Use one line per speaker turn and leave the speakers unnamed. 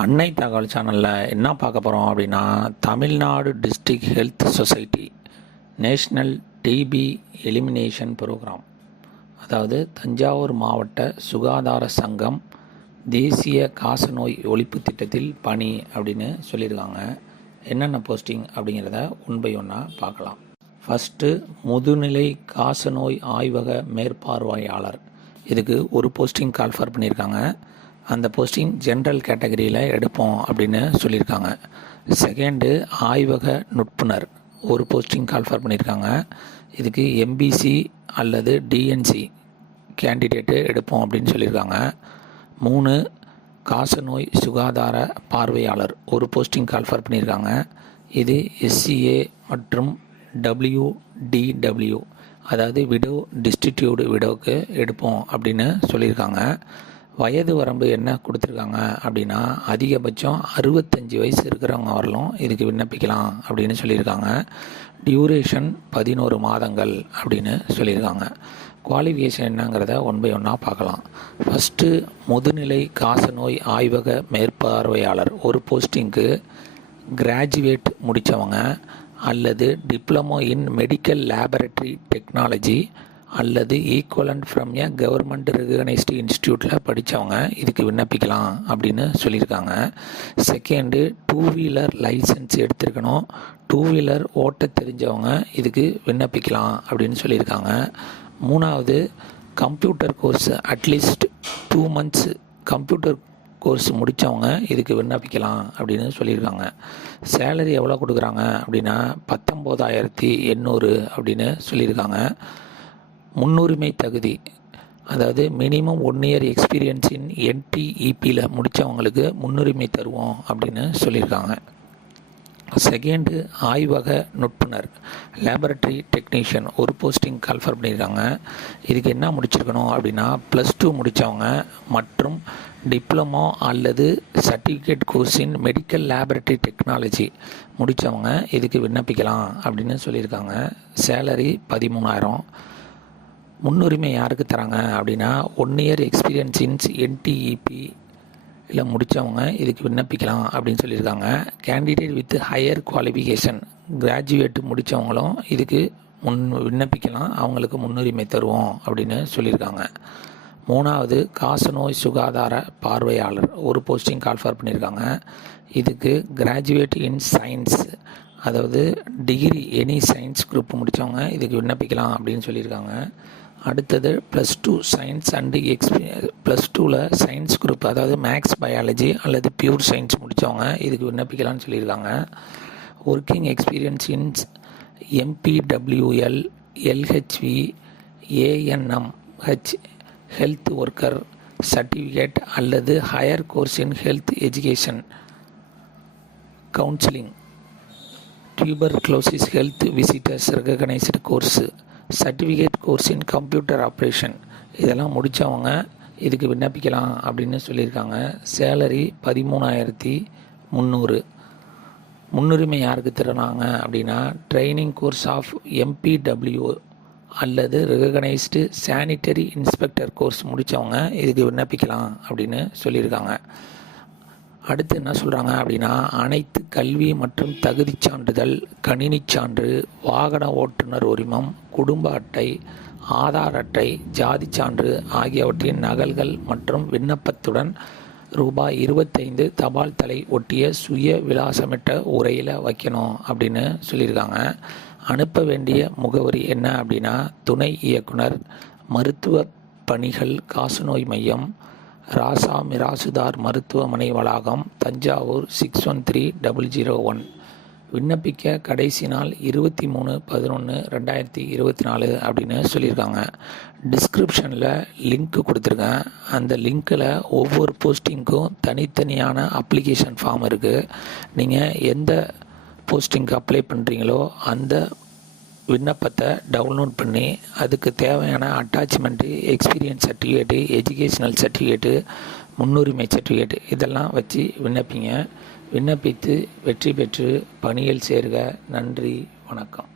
அன்னை தகவல் சேனலில் என்ன பார்க்க போகிறோம் அப்படின்னா Tamil Nadu district health society national TB elimination programme அதாவது தஞ்சாவூர் மாவட்ட சுகாதார சங்கம் தேசிய காசநோய் ஒழிப்பு திட்டத்தில் பணி அப்படின்னு சொல்லியிருக்காங்க. என்னென்ன போஸ்டிங் அப்படிங்கிறத ஒன் பை ஒன்னாக பார்க்கலாம். ஃபஸ்ட்டு முதுநிலை காசநோய் ஆய்வக மேற்பார்வையாளர். இதுக்கு ஒரு போஸ்டிங் கால்ஃபர் பண்ணியிருக்காங்க. அந்த போஸ்டிங் ஜென்ரல் கேட்டகரியில் எடுப்போம் அப்படின்னு சொல்லியிருக்காங்க. செகண்டு ஆய்வக நுட்புணர் ஒரு போஸ்டிங் கால்ஃபர் பண்ணியிருக்காங்க. இதுக்கு எம்பிசி அல்லது டிஎன்சி கேண்டிடேட்டு எடுப்போம் அப்படின்னு சொல்லியிருக்காங்க. மூணு காசநோய் சுகாதார பார்வையாளர். ஒரு போஸ்டிங் கால்ஃபர் பண்ணியிருக்காங்க. இது எஸ்சிஏ மற்றும் டபிள்யூடிடபிள்யூ அதாவது விடோ டிஸ்டிடியூடு விடோவுக்கு எடுப்போம் அப்படின்னு சொல்லியிருக்காங்க. வயது வரம்பு என்ன கொடுத்துருக்காங்க அப்படின்னா அதிகபட்சம் அறுபத்தஞ்சி வயசு இருக்கிறவங்க வரலும் இதுக்கு விண்ணப்பிக்கலாம் அப்படின்னு சொல்லியிருக்காங்க. டியூரேஷன் பதினோரு மாதங்கள் அப்படின்னு சொல்லியிருக்காங்க. குவாலிஃபிகேஷன் என்னங்கிறத ஒன் பை ஒன்னாக பார்க்கலாம். ஃபஸ்ட்டு முதுநிலை காசநோய் ஆய்வக மேற்பார்வையாளர் ஒரு போஸ்டிங்க்கு கிராஜுவேட் முடித்தவங்க அல்லது diploma in medical laboratory technology அல்லது equivalent from a government recognised இன்ஸ்டியூட்டில் படித்தவங்க இதுக்கு விண்ணப்பிக்கலாம் அப்படின்னு சொல்லியிருக்காங்க. செகண்டு டூ வீலர் லைசன்ஸ் எடுத்திருக்கணும். டூ வீலர் ஓட்ட தெரிஞ்சவங்க இதுக்கு விண்ணப்பிக்கலாம் அப்படின்னு சொல்லியிருக்காங்க. மூணாவது computer course at least two months computer course முடித்தவங்க இதுக்கு விண்ணப்பிக்கலாம் அப்படின்னு சொல்லியிருக்காங்க. சேலரி எவ்வளோ கொடுக்குறாங்க அப்படின்னா பத்தொம்போதாயிரத்தி எண்ணூறு அப்படின்னு சொல்லியிருக்காங்க. முன்னுரிமை தகுதி அதாவது minimum one year experience in என்டிஇபியில் முடித்தவங்களுக்கு முன்னுரிமை தருவோம் அப்படின்னு சொல்லியிருக்காங்க. செகண்டு ஆய்வக நுட்புணர் லேபரட்டரி டெக்னீஷியன் ஒரு போஸ்டிங் கால்ஃபர் பண்ணியிருக்காங்க. இதுக்கு என்ன முடிச்சிருக்கணும் அப்படின்னா ப்ளஸ் டூ முடித்தவங்க மற்றும் டிப்ளமோ அல்லது சர்டிஃபிகேட் கோர்ஸின் மெடிக்கல் லேபரட்டரி டெக்னாலஜி முடித்தவங்க இதுக்கு விண்ணப்பிக்கலாம் அப்படின்னு சொல்லியிருக்காங்க. சேலரி பதிமூணாயிரம். முன்னுரிமை யாருக்கு தராங்க அப்படின்னா ஒன் இயர் எக்ஸ்பீரியன்ஸ் இன்ஸ் என்டிஇபி இல்லை முடித்தவங்க இதுக்கு விண்ணப்பிக்கலாம் அப்படின்னு சொல்லியிருக்காங்க. Candidate with higher qualification graduate முடித்தவங்களும் இதுக்கு முன் விண்ணப்பிக்கலாம். அவங்களுக்கு முன்னுரிமை தருவோம் அப்படின்னு சொல்லியிருக்காங்க. மூணாவது காசநோய் சுகாதார பார்வையாளர். ஒரு போஸ்டிங் கால்ஃபர் பண்ணியிருக்காங்க. இதுக்கு கிராஜுவேட் இன் சயின்ஸ் அதாவது டிகிரி எனி சயின்ஸ் குரூப் முடித்தவங்க இதுக்கு விண்ணப்பிக்கலாம் அப்படின்னு சொல்லியிருக்காங்க. அடுத்தது ப்ளஸ் டூ சயின்ஸ் அண்டு எக்ஸ்பீ ப்ளஸ் டூவில் சயின்ஸ் குரூப் அதாவது மேக்ஸ் பயாலஜி அல்லது பியூர் சயின்ஸ் முடித்தவங்க இதுக்கு விண்ணப்பிக்கலாம்னு சொல்லியிருக்காங்க. Working experience in MPWL LHV ANM H health worker certificate அல்லது higher course in health education counselling tuberculosis health visitors recognised course certificate course in computer operation இதெல்லாம் முடித்தவங்க இதுக்கு விண்ணப்பிக்கலாம் அப்படின்னு சொல்லியிருக்காங்க. சேலரி பதிமூணாயிரத்தி முந்நூறு. முன்னுரிமை யாருக்கு தருனாங்க அப்படின்னா ட்ரைனிங் கோர்ஸ் ஆஃப் எம்பிடபிள்யூ அல்லது ரெகனைஸ்டு சானிட்டரி இன்ஸ்பெக்டர் கோர்ஸ் முடித்தவங்க இதுக்கு விண்ணப்பிக்கலாம் அப்படின்னு சொல்லியிருக்காங்க. அடுத்து என்ன சொல்கிறாங்க அப்படின்னா அனைத்து கல்வி மற்றும் தகுதி சான்றிதழ் கணினி சான்று வாகன ஓட்டுநர் உரிமம் குடும்ப அட்டை ஆதார் அட்டை ஜாதி சான்று ஆகியவற்றின் நகல்கள் மற்றும் விண்ணப்பத்துடன் ரூபாய் இருபத்தைந்து தபால் தலை ஒட்டிய சுய விலாசமிட்ட உரையில் வைக்கணும் அப்படின்னு சொல்லியிருக்காங்க. அனுப்ப வேண்டிய முகவரி என்ன அப்படின்னா துணை இயக்குனர் மருத்துவ பணிகள் காசநோய் மையம் ராசா மிராசுதார் மருத்துவமனை வளாகம் Thanjavur six one three double zero one விண்ணப்பிக்க கடைசி நாள் இருபத்தி மூணு பதினொன்று ரெண்டாயிரத்தி இருபத்தி நாலு அப்படின்னு சொல்லியிருக்காங்க. டிஸ்கிரிப்ஷனில் லிங்க் கொடுத்துருக்கேன் அந்த லிங்க்கில் ஒவ்வொரு போஸ்டிங்க்கும் தனித்தனியான அப்ளிகேஷன் ஃபார்ம் இருக்குது நீங்கள் எந்த போஸ்டிங்க்கு அப்ளை பண்ணுறீங்களோ அந்த விண்ணப்பத்தை டவுன்லோட் பண்ணி அதுக்கு தேவையான attachment experience certificate educational certificate முன்னுரிமை சர்டிஃபிகேட்டு இதெல்லாம் வச்சு விண்ணப்பிங்க. விண்ணப்பித்து வெற்றி பெற்று பணியில் சேர்க. நன்றி. வணக்கம்.